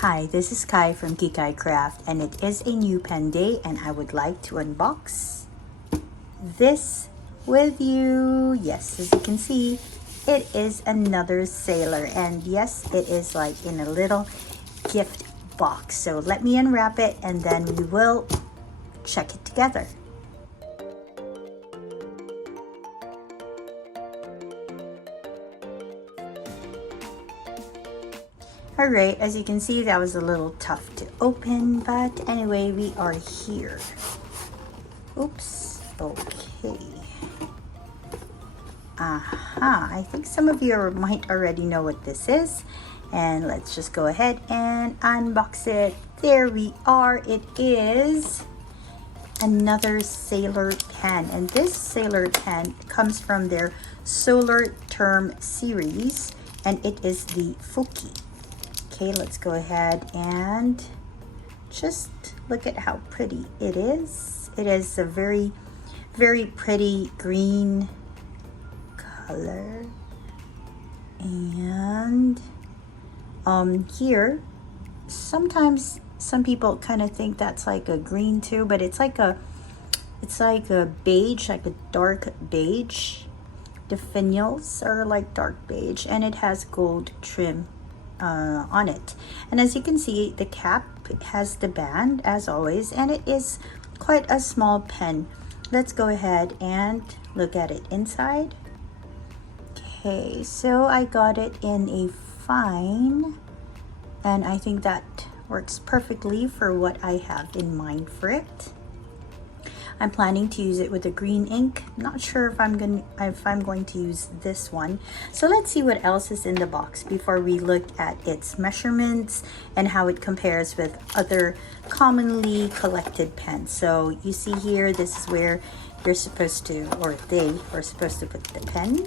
Hi, this is Kai from Kikai Craft, and it is a new pen day, and I would like to unbox this with you. Yes, as you can see, it is another sailor, and yes, it is like in a little gift box. So let me unwrap it and then we will check it together. Alright, as you can see, that was a little tough to open, but anyway, we are here. Oops, okay. Aha, I think some of you might already know what this is. And let's just go ahead and unbox it. There we are. It is another sailor pen. And this sailor pen comes from their Solar Term series. And it is the Fuki. Okay, let's go ahead and just look at how pretty it is. It is a very, very pretty green color. And here, sometimes some people kind of think that's like a green too, but it's like a beige, like a dark beige. The finials are like dark beige, and it has gold trim on it. And as you can see, the cap has the band as always, and it is quite a small pen. Let's go ahead and look at it inside. Okay, so I got it in a fine, and I think that works perfectly for what I have in mind for it. I'm planning to use it with a green ink. Not sure if I'm going to use this one. So let's see what else is in the box before we look at its measurements and how it compares with other commonly collected pens. So you see here, this is where you're supposed to, or they are supposed to put the pen.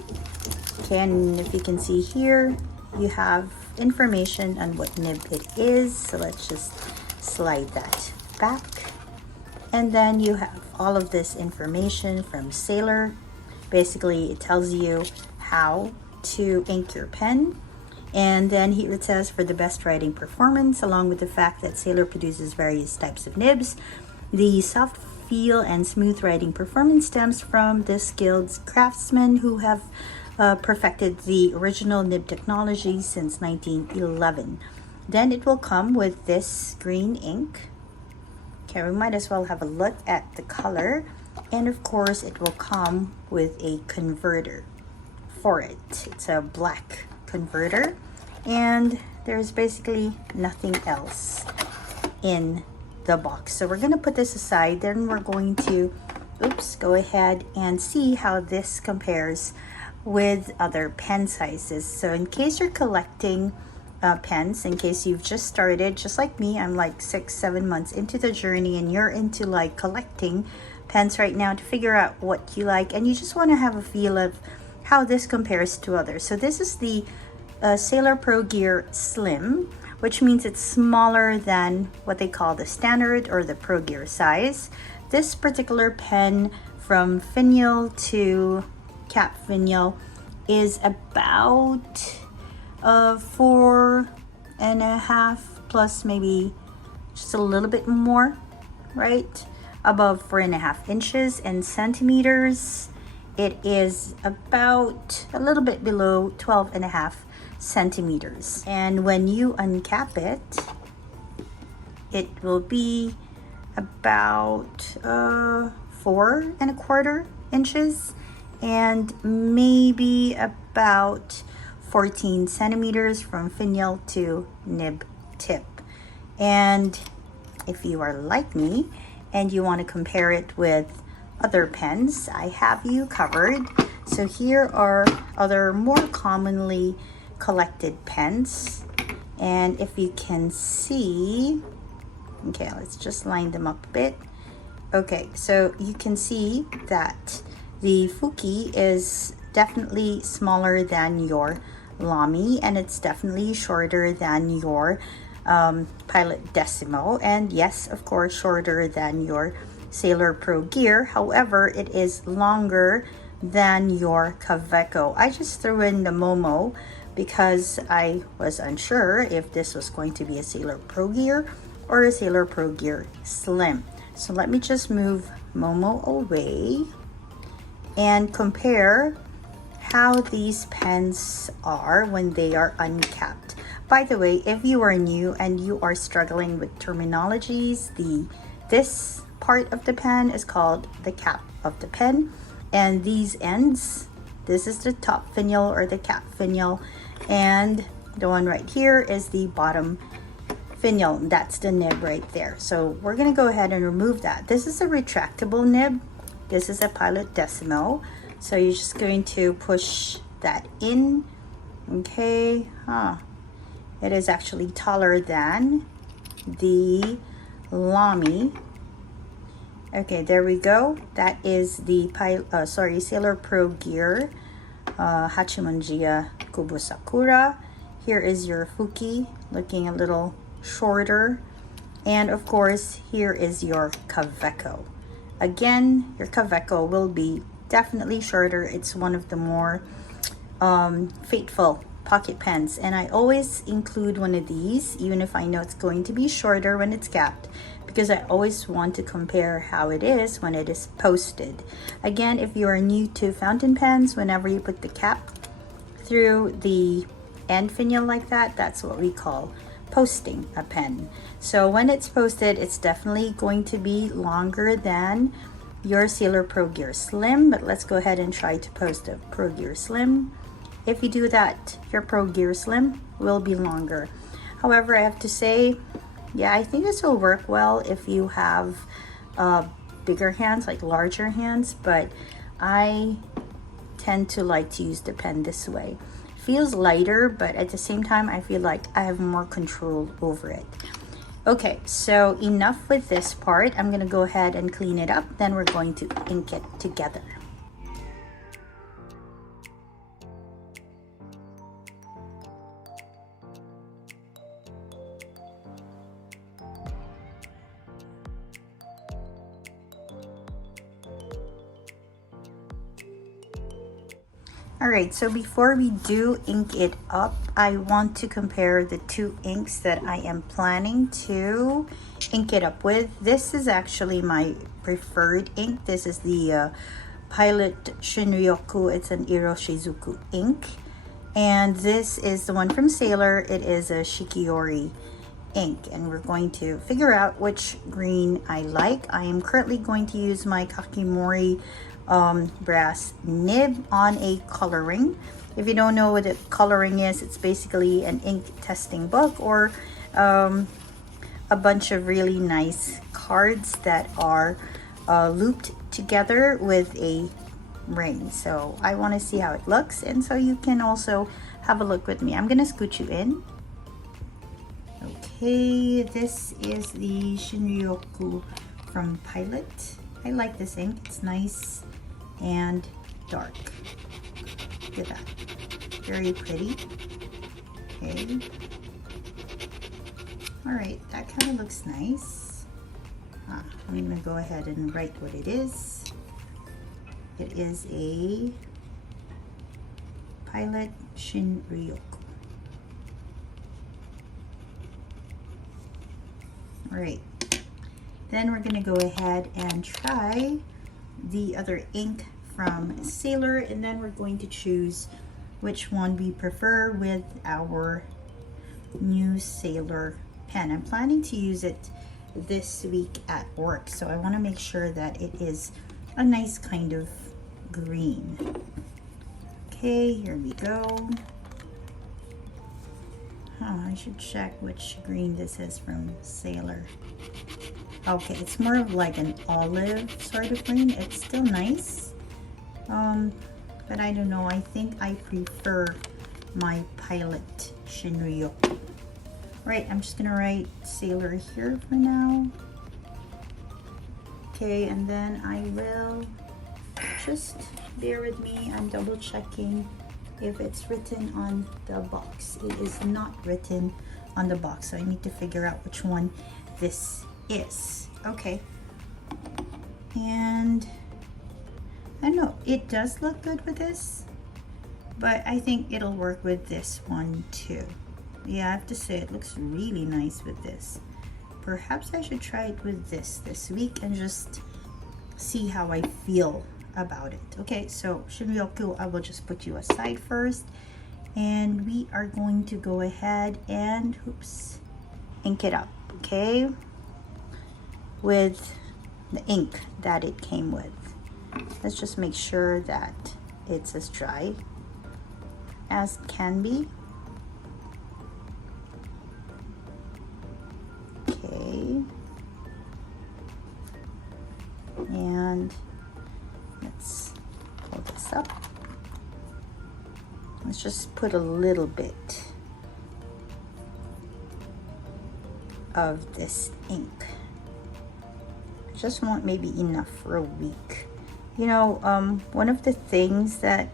Okay, and if you can see here, you have information on what nib it is. So let's just slide that back. And then you have all of this information from Sailor. Basically, it tells you how to ink your pen. And then here it says, for the best writing performance, along with the fact that Sailor produces various types of nibs, the soft feel and smooth writing performance stems from the skilled craftsmen who have perfected the original nib technology since 1911. Then it will come with this green ink. Okay, we might as well have a look at the color. And of course, it will come with a converter for it. It's a black converter. And there's basically nothing else in the box. So we're going to put this aside. Then we're going to, go ahead and see how this compares with other pen sizes. So in case you're collecting pens, in case you've just started, just like me, I'm like 6-7 months into the journey, and you're into like collecting pens right now to figure out what you like, and you just want to have a feel of how this compares to others. So this is the Sailor Pro Gear Slim, which means it's smaller than what they call the standard or the Pro Gear size. This particular pen, from finial to cap finial, is about 4.5 plus maybe just a little bit more, right? Above 4.5 inches. In centimeters, it is about a little bit below 12.5 centimeters. And when you uncap it, it will be about 4.25 inches, and maybe about 14 centimeters from finial to nib tip. And if you are like me and you want to compare it with other pens, I have you covered. So here are other more commonly collected pens, and if you can see, okay, let's just line them up a bit. Okay, so you can see that the Fuki is definitely smaller than your Lamy, and it's definitely shorter than your Pilot Decimo, and yes, of course, shorter than your Sailor Pro Gear. However, it is longer than your Kaweco. I just threw in the Momo, because I was unsure if this was going to be a Sailor Pro Gear or a Sailor Pro Gear Slim. So let me just move Momo away and compare how these pens are when they are uncapped. By the way, if you are new and you are struggling with terminologies, this part of the pen is called the cap of the pen, and these ends, this is the top finial or the cap finial, and the one right here is the bottom finial. That's the nib right there. So we're gonna go ahead and remove that. This is a retractable nib. This is a Pilot Decimo. So you're just going to push that in. Okay, it is actually taller than the Lamy. Okay, there we go. That is the Sailor Pro Gear Hachimanjia Kubo Sakura. Here is your Fuki, looking a little shorter. And of course, here is your Kaweco. Again, your Kaweco will be definitely shorter. It's one of the more faithful pocket pens, and I always include one of these even if I know it's going to be shorter when it's capped, because I always want to compare how it is when it is posted. Again, if you are new to fountain pens, whenever you put the cap through the end finial like that, that's what we call posting a pen. So when it's posted, it's definitely going to be longer than your Sailor Pro Gear Slim, but let's go ahead and try to post a Pro Gear Slim. If you do that, your Pro Gear Slim will be longer. However, I have to say, yeah, I think this will work well if you have bigger hands, like larger hands, but I tend to like to use the pen this way. Feels lighter, but at the same time, I feel like I have more control over it. Okay, so enough with this part. I'm gonna go ahead and clean it up, then we're going to ink it together. Alright, so before we do ink it up, I want to compare the two inks that I am planning to ink it up with. This is actually my preferred ink. This is the Pilot Shinryoku. It's an Iroshizuku ink. And this is the one from Sailor. It is a Shikiori ink. And we're going to figure out which green I like. I am currently going to use my Kakimori brass nib on a coloring. If you don't know what a coloring is, it's basically an ink testing book or a bunch of really nice cards that are looped together with a ring. So I want to see how it looks, and so you can also have a look with me. I'm gonna scoot you in. Okay, this is the Shinryoku from Pilot. I like this ink. It's nice and dark. Look at that. Very pretty. Okay. Alright, that kind of looks nice. I'm going to go ahead and write what it is. It is a Pilot Shinryoku. Alright. Then we're going to go ahead and try the other ink from Sailor, and then we're going to choose which one we prefer with our new Sailor pen. I'm planning to use it this week at work, so I want to make sure that it is a nice kind of green. Okay, here we go. I should check which green this is from Sailor. Okay, it's more of like an olive sort of green. It's still nice, but I don't know. I think I prefer my Pilot Shinryoku. Right, I'm just gonna write Sailor here for now. Okay, and then I will just bear with me. I'm double checking if it's written on the box. It is not written on the box, so I need to figure out which one this is. Okay, and I don't know, it does look good with this. but I think it'll work with this one too. Yeah, I have to say it looks really nice with this. Perhaps I should try it with this week and just see how I feel about it. Okay, so Shinryoku, I will just put you aside first, and we are going to go ahead and ink it up, okay, with the ink that it came with. Let's just make sure that it's as dry as can be. Okay, and let's pull this up. Let's just put a little bit of this ink. I just want maybe enough for a week. You know, one of the things that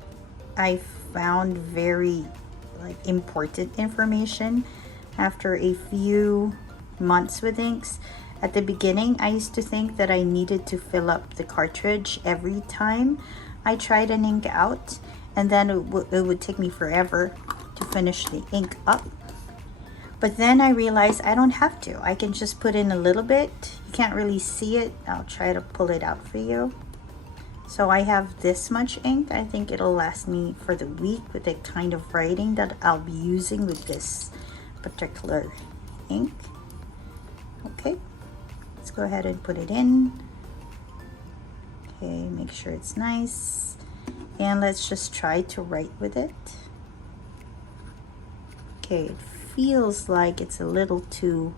I found very important information after a few months with inks. At the beginning, I used to think that I needed to fill up the cartridge every time I tried an ink out, and then it would take me forever to finish the ink up. But then I realized I don't have to. I can just put in a little bit. You can't really see it. I'll try to pull it out for you. So I have this much ink. I think it'll last me for the week with the kind of writing that I'll be using with this particular ink. Okay, let's go ahead and put it in. Okay, make sure it's nice. And let's just try to write with it. Okay, it feels like it's a little too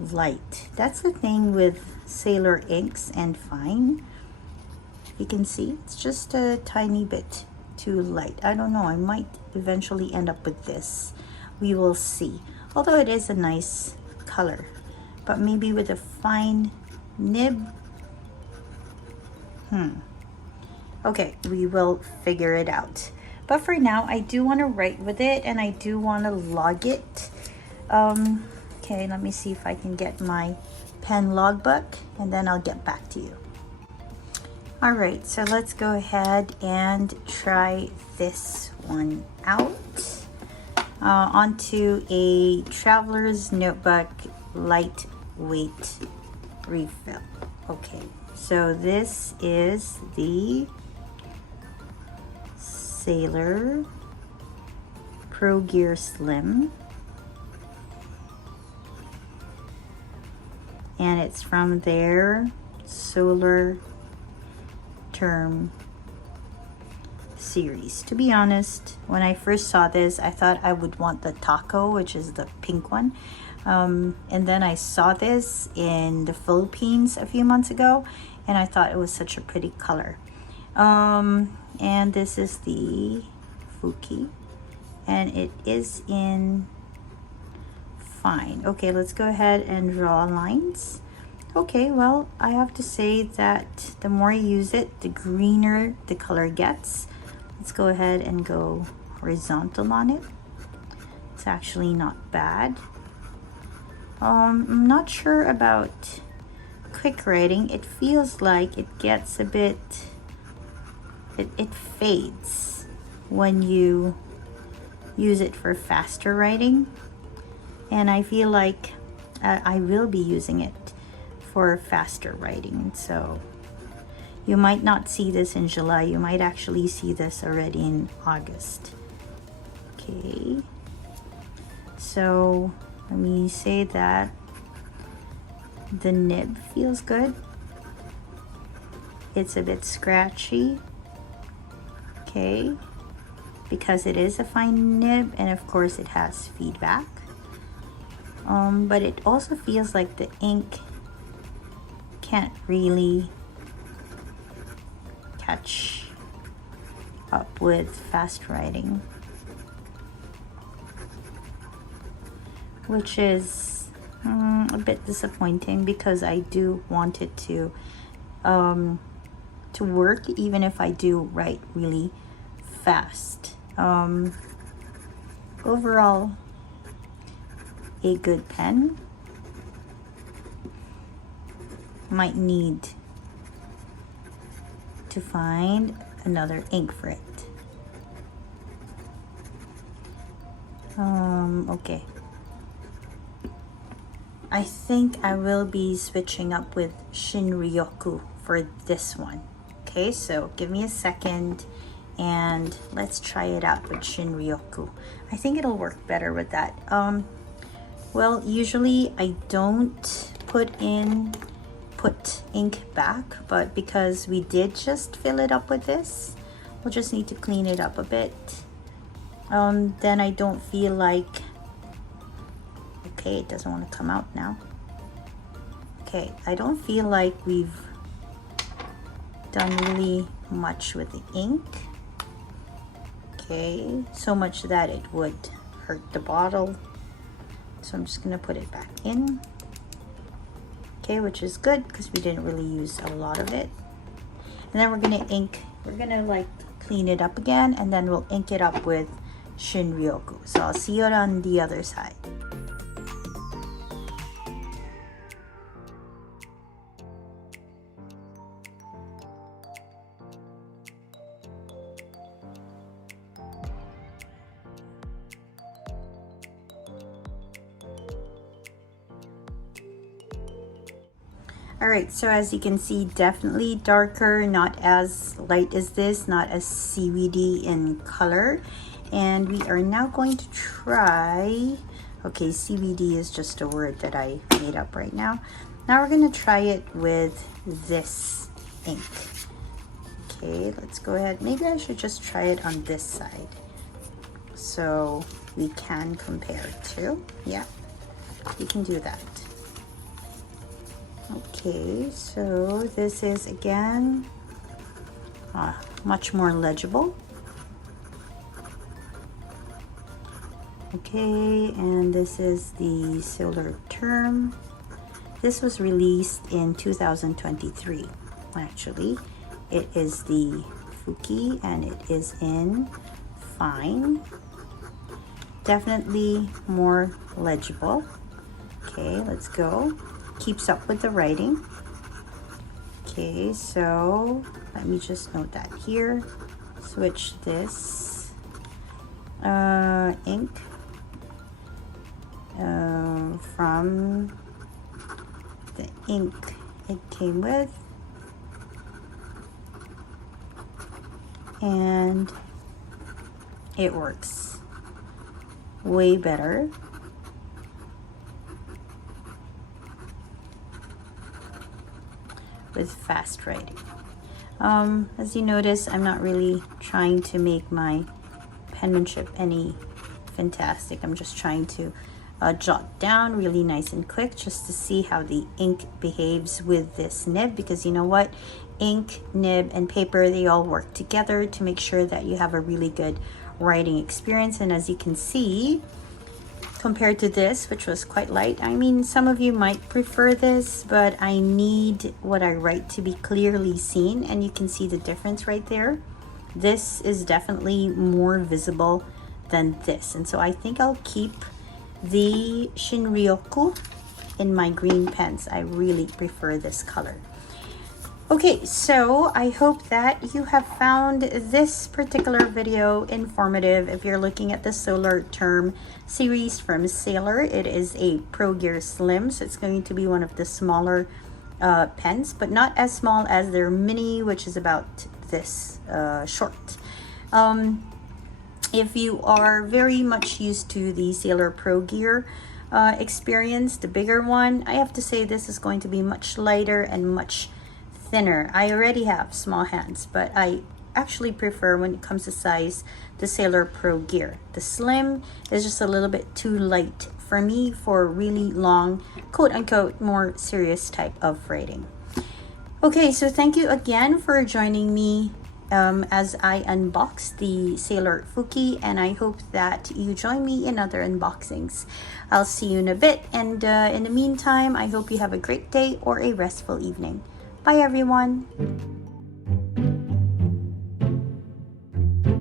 light. That's the thing with Sailor inks and fine. You can see it's just a tiny bit too light. I don't know, I might eventually end up with this. We will see. Although it is a nice color, but maybe with a fine nib. Okay, we will figure it out. But for now, I do want to write with it, and I do want to log it. Okay, let me see if I can get my pen logbook, and then I'll get back to you. All right, so let's go ahead and try this one out. Onto a Traveler's Notebook lightweight refill. Okay, so this is the Sailor Pro Gear Slim, and it's from their Solar Term series. To be honest, when I first saw this, I thought I would want the Taco, which is the pink one, and then I saw this in the Philippines a few months ago, and I thought it was such a pretty color. And this is the Fuki, and it is in fine. Okay, let's go ahead and draw lines. Okay, well, I have to say that the more you use it, the greener the color gets. Let's go ahead and go horizontal on it. It's actually not bad. I'm not sure about quick writing. It feels like it gets a bit, it fades when you use it for faster writing. And I feel like I will be using it for faster writing. So you might not see this in July. You might actually see this already in August. Okay. So let me say that the nib feels good. It's a bit scratchy. Okay. Because it is a fine nib, and of course it has feedback. But it also feels like the ink can't really catch up with fast writing, which is a bit disappointing because I do want it to work even if I do write really fast. Overall, a good pen. Might need to find another ink for it. Okay. I think I will be switching up with Shinryoku for this one. Okay, so give me a second and let's try it out with Shinryoku. I think it'll work better with that. Well, usually I don't put ink back, but because we did just fill it up with this, we'll just need to clean it up a bit. Then I don't feel like, okay, it doesn't want to come out now. Okay, I don't feel like we've done really much with the ink. Okay, so much that it would hurt the bottle. So I'm just gonna put it back in. Okay, which is good because we didn't really use a lot of it. And then we're gonna like clean it up again, and then we'll ink it up with Shinryoku. So I'll see you on the other side. All right, so as you can see, definitely darker, not as light as this, not as seaweedy in color. And we are now going to try, okay, CBD is just a word that I made up right now. Now we're gonna try it with this ink. Okay, let's go ahead. Maybe I should just try it on this side so we can compare too. Yeah, we can do that. Okay, so this is again much more legible. Okay, and this is the Solar Term. This was released in 2023. Actually, it is the Fuki and it is in fine. Definitely more legible. Okay, let's go. Keeps up with the writing. Okay, so let me just note that here. Switch this ink from the ink it came with, and it works way better. With fast writing. As you notice, I'm not really trying to make my penmanship any fantastic. I'm just trying to jot down really nice and quick just to see how the ink behaves with this nib, because you know what, ink, nib, and paper, they all work together to make sure that you have a really good writing experience. And as you can see, compared to this, which was quite light, I mean, some of you might prefer this, but I need what I write to be clearly seen, and you can see the difference right there. This is definitely more visible than this, and so I think I'll keep the Shinryoku in my green pens. I really prefer this color. Okay, so I hope that you have found this particular video informative. If you're looking at the Solar Term series from Sailor, it is a Pro Gear Slim, so it's going to be one of the smaller pens, but not as small as their mini, which is about this short. If you are very much used to the Sailor Pro Gear experience, the bigger one, I have to say this is going to be much lighter and much thinner. I already have small hands, but I actually prefer, when it comes to size, the Sailor Pro Gear. The Slim is just a little bit too light for me for really long, quote-unquote, more serious type of writing. Okay, so thank you again for joining me as I unbox the Sailor Fuki, and I hope that you join me in other unboxings. I'll see you in a bit, and in the meantime, I hope you have a great day or a restful evening. Bye everyone.